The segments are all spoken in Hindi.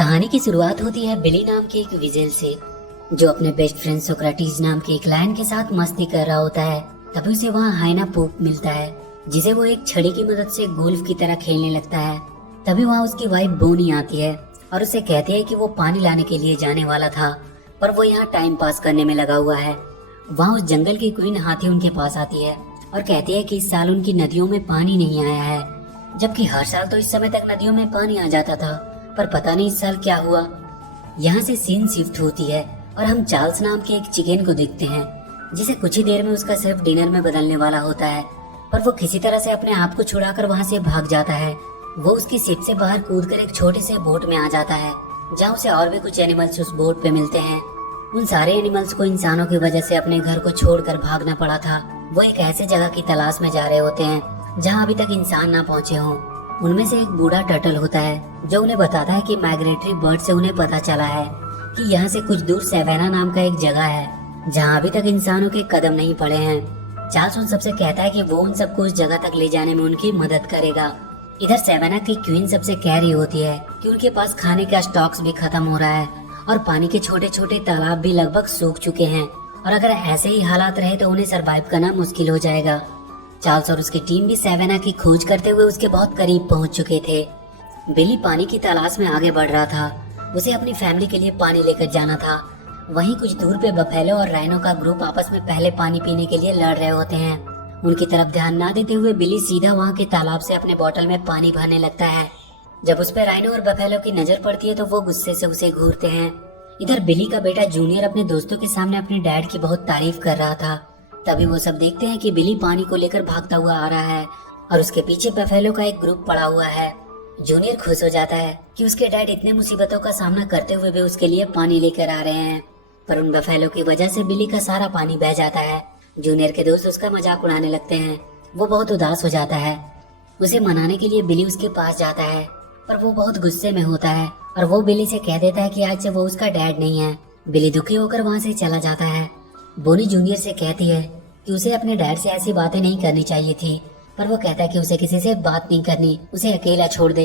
कहानी की शुरुआत होती है बिली नाम के एक विजेल से, जो अपने बेस्ट फ्रेंड सोक्रेटिस नाम के एक लायन के साथ मस्ती कर रहा होता है। तभी उसे वहाँ हाइना पूप मिलता है, जिसे वो एक छड़ी की मदद से गोल्फ की तरह खेलने लगता है। तभी वहाँ उसकी वाइफ बोनी आती है और उसे कहती है कि वो पानी लाने के लिए जाने वाला था, पर वो यहाँ टाइम पास करने में लगा हुआ है। वहाँ उस जंगल की क्वीन हाथी उनके पास आती है और कहती है कि इस साल उनकी नदियों में पानी नहीं आया है, जबकि हर साल तो इस समय तक नदियों में पानी आ जाता था, पर पता नहीं इस साल क्या हुआ। यहाँ से सीन शिफ्ट होती है और हम चार्ल्स नाम के एक चिकन को देखते हैं, जिसे कुछ ही देर में उसका सिर्फ डिनर में बदलने वाला होता है, पर वो किसी तरह से अपने आप को छुड़ाकर वहाँ से भाग जाता है। वो उसकी शिप से बाहर कूदकर एक छोटे से बोट में आ जाता है, जहाँ उसे और भी कुछ एनिमल्स उस बोट पे मिलते हैं। उन सारे एनिमल्स को इंसानों की वजह से अपने घर को छोड़कर भागना पड़ा था। वो एक ऐसे जगह की तलाश में जा रहे होते हैं जहाँ अभी तक इंसान ना पहुँचे हों। उनमें से एक बूढ़ा टर्टल होता है जो उन्हें बताता है कि माइग्रेटरी बर्ड से उन्हें पता चला है कि यहाँ से कुछ दूर सेवेना नाम का एक जगह है जहाँ अभी तक इंसानों के कदम नहीं पड़े हैं। चार्ल्स उन सबसे कहता है कि वो उन सबको उस जगह तक ले जाने में उनकी मदद करेगा। इधर सेवेना की क्वीन सबसे कह रही होती है कि उनके पास खाने का स्टॉक्स भी खत्म हो रहा है और पानी के छोटे छोटे तालाब भी लगभग सूख चुके हैं, और अगर ऐसे ही हालात रहे तो उन्हें सरवाइव करना मुश्किल हो जाएगा। चार्ल्स और उसकी टीम भी सेवेना की खोज करते हुए उसके बहुत करीब पहुंच चुके थे। बिली पानी की तलाश में आगे बढ़ रहा था। उसे अपनी फैमिली के लिए पानी लेकर जाना था। वहीं कुछ दूर पे बफेलो और राइनो का ग्रुप आपस में पहले पानी पीने के लिए लड़ रहे होते हैं। उनकी तरफ ध्यान ना देते हुए बिली सीधा वहाँ के तालाब से अपने बोतल में पानी भरने लगता है। जब उस पर राइनो और बफेलो की नजर पड़ती है तो वो गुस्से से उसे घूरते हैं। इधर बिली का बेटा जूनियर अपने दोस्तों के सामने अपने डैड की बहुत तारीफ कर रहा था। तभी वो सब देखते हैं कि बिली पानी को लेकर भागता हुआ आ रहा है और उसके पीछे बफेलो का एक ग्रुप पड़ा हुआ है। जूनियर खुश हो जाता है कि उसके डैड इतने मुसीबतों का सामना करते हुए भी उसके लिए पानी लेकर आ रहे हैं, पर उन बफेलो की वजह से बिली का सारा पानी बह जाता है। जूनियर के दोस्त उसका मजाक उड़ाने लगते हैं। वो बहुत उदास हो जाता है। उसे मनाने के लिए बिली उसके पास जाता है, पर वो बहुत गुस्से में होता है और वो बिली से कह देता है कि आज से वो उसका डैड नहीं है। बिली दुखी होकर वहाँ से चला जाता है। बोनी जूनियर से कहती है कि उसे अपने डैड से ऐसी बातें नहीं करनी चाहिए थी, पर वो कहता है कि उसे किसी से बात नहीं करनी, उसे अकेला छोड़ दे।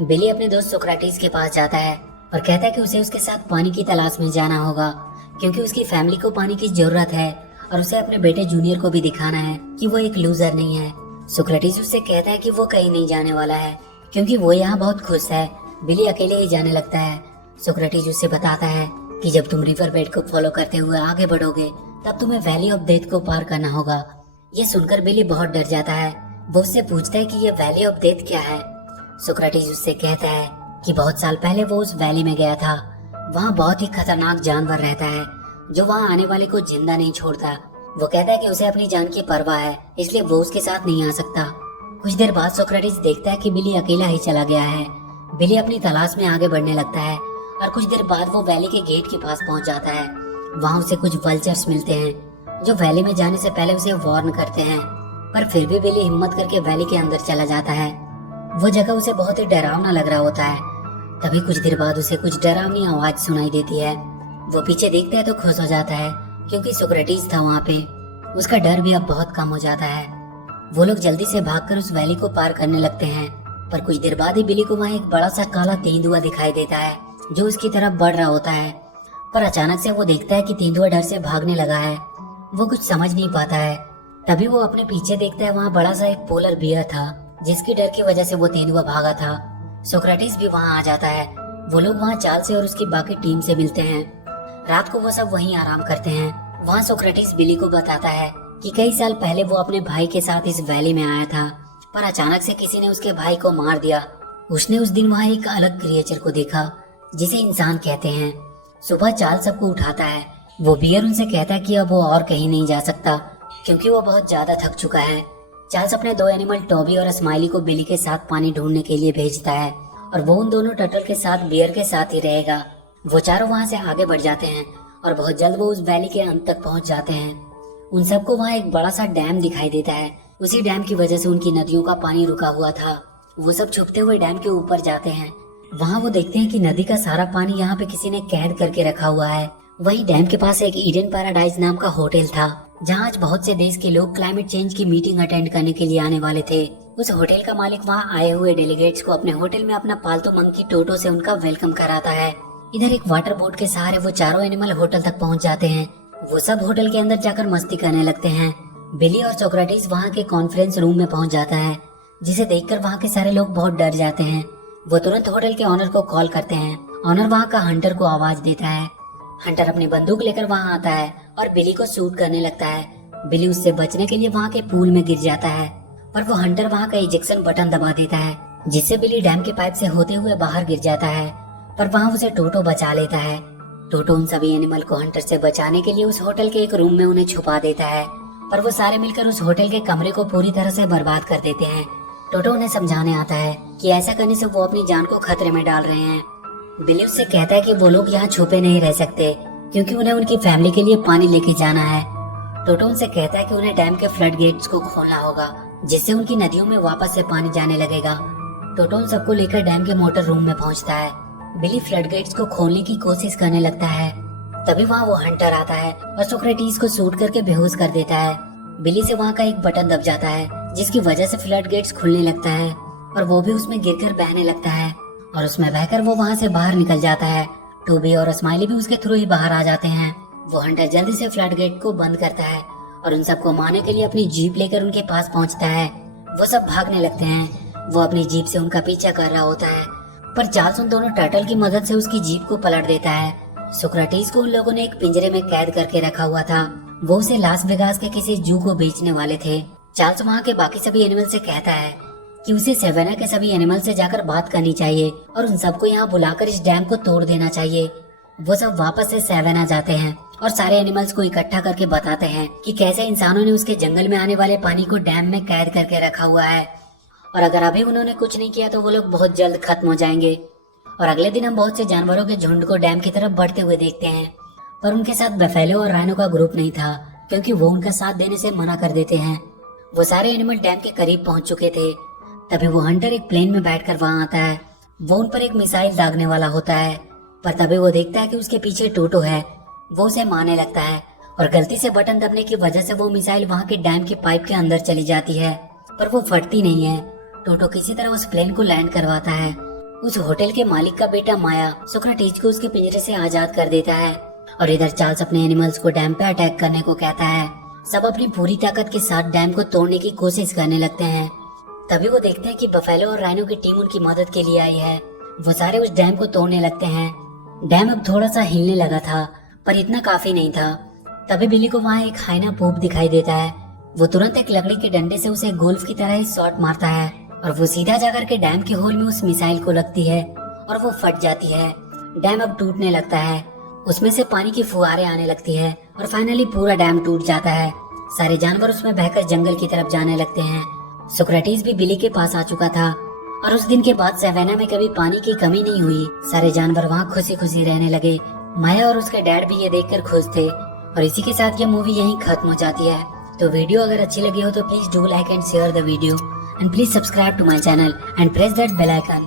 बिली अपने दोस्त सोक्राटिस के पास जाता है और कहता है कि उसे उसके साथ पानी की तलाश में जाना होगा, क्योंकि उसकी फैमिली को पानी की जरूरत है और उसे अपने बेटे जूनियर को भी दिखाना है कि वो एक लूजर नहीं है। सोक्राटिस उससे कहता है कि वो कहीं नहीं जाने वाला है, क्योंकि वो यहाँ बहुत खुश है। बिली अकेले ही जाने लगता है। सोक्रेटिस उससे बताता है कि जब तुम रिवर बेड को फॉलो करते हुए आगे बढ़ोगे तब तुम्हें वैली ऑफ डेथ को पार करना होगा। ये सुनकर बिली बहुत डर जाता है। वो उससे पूछता है कि ये वैली ऑफ डेथ क्या है। सोक्रेटिस उससे कहता है कि बहुत साल पहले वो उस वैली में गया था। वहाँ बहुत ही खतरनाक जानवर रहता है जो वहाँ आने वाले को जिंदा नहीं छोड़ता। वो कहता है कि उसे अपनी जान की परवाह है, इसलिए वो उसके साथ नहीं आ सकता। कुछ देर बाद सोक्रेटिस देखता है कि बिली अकेला ही चला गया है। बिली अपनी तलाश में आगे बढ़ने लगता है और कुछ देर बाद वो वैली के गेट के पास पहुंच जाता है। वहाँ उसे कुछ वल्चर्स मिलते हैं जो वैली में जाने से पहले उसे वार्न करते हैं, पर फिर भी बिली हिम्मत करके वैली के अंदर चला जाता है। वो जगह उसे बहुत ही डरावना लग रहा होता है। तभी कुछ देर बाद उसे कुछ डरावनी आवाज सुनाई देती है। वो पीछे देखता है तो खुश हो जाता है, क्योंकि सोक्रेटिस था वहाँ पे। उसका डर भी अब बहुत कम हो जाता है। वो लोग जल्दी से भागकर उस वैली को पार करने लगते हैं, पर कुछ देर बाद ही बिली को वहाँ एक बड़ा सा काला तेंदुआ दिखाई देता है जो उसकी तरफ बढ़ रहा होता है। पर अचानक से वो देखता है कि तेंदुआ डर से भागने लगा है। वो कुछ समझ नहीं पाता है। तभी वो अपने पीछे देखता है, वहाँ बड़ा सा एक पोलर बियर था जिसकी डर की वजह से वो तेंदुआ भागा था। सोक्रेटिस भी वहाँ आ जाता है। वो लोग वहाँ चार्ल्स से और उसकी बाकी टीम से मिलते हैं। रात को वो सब वहीं आराम करते हैं। वहाँ सोक्रेटिस बिली को बताता है कि कई साल पहले वो अपने भाई के साथ इस वैली में आया था, पर अचानक से किसी ने उसके भाई को मार दिया। उसने उस दिन वहाँ एक अलग क्रिएचर को देखा जिसे इंसान कहते हैं। सुबह चार्ल्स सबको उठाता है। वो बियर उनसे कहता है कि अब वो और कहीं नहीं जा सकता, क्योंकि वो बहुत ज्यादा थक चुका है। चार्ल्स अपने दो एनिमल टॉबी और स्माइली को बिली के साथ पानी ढूंढने के लिए भेजता है और वो उन दोनों टर्टल के साथ बियर के साथ ही रहेगा। वो चारों वहाँ से आगे बढ़ जाते हैं और बहुत जल्द वो उस वैली के अंत तक पहुँच जाते हैं। उन सबको वहाँ एक बड़ा सा डैम दिखाई देता है। उसी डैम की वजह से उनकी नदियों का पानी रुका हुआ था। वो सब छुपते हुए डैम के ऊपर जाते हैं। वहाँ वो देखते हैं कि नदी का सारा पानी यहाँ पे किसी ने कैद करके रखा हुआ है। वहीं डैम के पास एक ईडन पैराडाइज नाम का होटल था, जहाँ आज बहुत से देश के लोग क्लाइमेट चेंज की मीटिंग अटेंड करने के लिए आने वाले थे। उस होटल का मालिक वहाँ आए हुए डेलीगेट्स को अपने होटल में अपना पालतू मंकी टोटो से उनका वेलकम कराता है। इधर एक वाटर बोट के सहारे वो चारों एनिमल होटल तक पहुँच जाते हैं। वो सब होटल के अंदर जाकर मस्ती करने लगते हैं। बिली और सोक्रेटिस वहाँ के कॉन्फ्रेंस रूम में पहुँच जाता है, जिसे देखकर वहाँ के सारे लोग बहुत डर जाते हैं। वो तुरंत होटल के ऑनर को कॉल करते हैं। ऑनर वहाँ का हंटर को आवाज देता है। हंटर अपनी बंदूक लेकर वहाँ आता है और बिली को शूट करने लगता है। बिली उससे बचने के लिए वहाँ के पूल में गिर जाता है, पर वो हंटर वहाँ का इजेक्शन बटन दबा देता है, जिससे बिली डैम के पाइप से होते हुए बाहर गिर जाता है। पर वहाँ उसे टोटो बचा लेता है। टोटो उन सभी एनिमल को हंटर से बचाने के लिए उस होटल के एक रूम में उन्हें छुपा देता है, पर वो सारे मिलकर उस होटल के कमरे को पूरी तरह से बर्बाद कर देते हैं। टोटो उन्हें समझाने आता है कि ऐसा करने से वो अपनी जान को खतरे में डाल रहे हैं। बिली उससे कहता है कि वो लोग यहाँ छुपे नहीं रह सकते, क्योंकि उन्हें उनकी फैमिली के लिए पानी लेके जाना है। टोटो उनसे कहता है कि उन्हें डैम के फ्लड गेट्स को खोलना होगा, जिससे उनकी नदियों में वापस से पानी जाने लगेगा। टोटो उन सबको लेकर डैम के मोटर रूम में पहुंचता है। बिली फ्लड गेट्स को खोलने की कोशिश करने लगता है। तभी वहाँ वो हंटर आता है और सोक्रेटिस को शूट करके बेहोश कर देता है। बिली से वहाँ का एक बटन दब जाता है, जिसकी वजह से फ्लड गेट्स खुलने लगता है और वो भी उसमें गिरकर बहने लगता है, और उसमें बहकर वो वहाँ से बाहर निकल जाता है। टोबी और स्माइली भी उसके थ्रू ही बाहर आ जाते हैं। वो हंटर जल्दी से फ्लड गेट को बंद करता है और उन सबको मारने के लिए अपनी जीप लेकर उनके पास पहुँचता है। वो सब भागने लगते हैं। वो अपनी जीप से उनका पीछा कर रहा होता है, पर चार्ल्स उन दोनों टर्टल की मदद से उसकी जीप को पलट देता है। सोक्रेटिस को उन लोगों ने एक पिंजरे में कैद करके रखा हुआ था। वो उसे लास वेगास के किसी जू को बेचने वाले थे। चार्ल्स वहाँ के बाकी सभी एनिमल से कहता है कि उसे सेवेना के सभी एनिमल से जाकर बात करनी चाहिए और उन सबको यहाँ बुलाकर इस डैम को तोड़ देना चाहिए। वो सब वापस से सेवेना जाते हैं और सारे एनिमल्स को इकट्ठा करके बताते हैं कि कैसे इंसानों ने उसके जंगल में आने वाले पानी को डैम में कैद करके रखा हुआ है, और अगर अभी उन्होंने कुछ नहीं किया तो वो लोग बहुत जल्द खत्म हो जाएंगे। और अगले दिन हम बहुत से जानवरों के झुंड को डैम की तरफ बढ़ते हुए देखते हैं, पर उनके साथ बफेलो और राइनो का ग्रुप नहीं था, क्योंकि वो उनका साथ देने से मना कर देते हैं। वो सारे एनिमल डैम के करीब पहुंच चुके थे। तभी वो हंटर एक प्लेन में बैठकर वहां आता है। वो उन पर एक मिसाइल दागने वाला होता है, पर तभी वो देखता है कि उसके पीछे टोटो है। वो उसे मारने लगता है और गलती से बटन दबने की वजह से वो मिसाइल वहां के डैम की पाइप के अंदर चली जाती है, पर वो फटती नहीं है। टोटो किसी तरह उस प्लेन को लैंड करवाता है। उस होटल के मालिक का बेटा माया सोक्रेटिस को उसके पिंजरे से आजाद कर देता है, और इधर चार्ल्स अपने एनिमल्स को डैम पे अटैक करने को कहता है। सब अपनी पूरी ताकत के साथ डैम को तोड़ने की कोशिश करने लगते हैं। तभी वो देखते हैं कि बफेलो और राइनो की टीम उनकी मदद के लिए आई है। वो सारे उस डैम को तोड़ने लगते हैं। डैम अब थोड़ा सा हिलने लगा था, पर इतना काफी नहीं था। तभी बिली को वहाँ एक हाइना पोप दिखाई देता है। वो तुरंत एक लकड़ी के डंडे से उसे गोल्फ की तरह ही शॉट मारता है, और वो सीधा जाकर के डैम के होल में उस मिसाइल को लगती है और वो फट जाती है। डैम अब टूटने लगता है। उसमें से पानी की फुहारें आने लगती है और फाइनली पूरा डैम टूट जाता है। सारे जानवर उसमें बहकर जंगल की तरफ जाने लगते हैं। सोक्रेटिस भी बिली के पास आ चुका था, और उस दिन के बाद सेवेना में कभी पानी की कमी नहीं हुई। सारे जानवर वहाँ खुशी खुशी रहने लगे। माया और उसके डैड भी ये देखकर खुश थे। और इसी के साथ ये मूवी यहीं खत्म हो जाती है। तो वीडियो अगर अच्छी लगी हो तो please do like and share the video, and please subscribe to my channel and press that bell icon.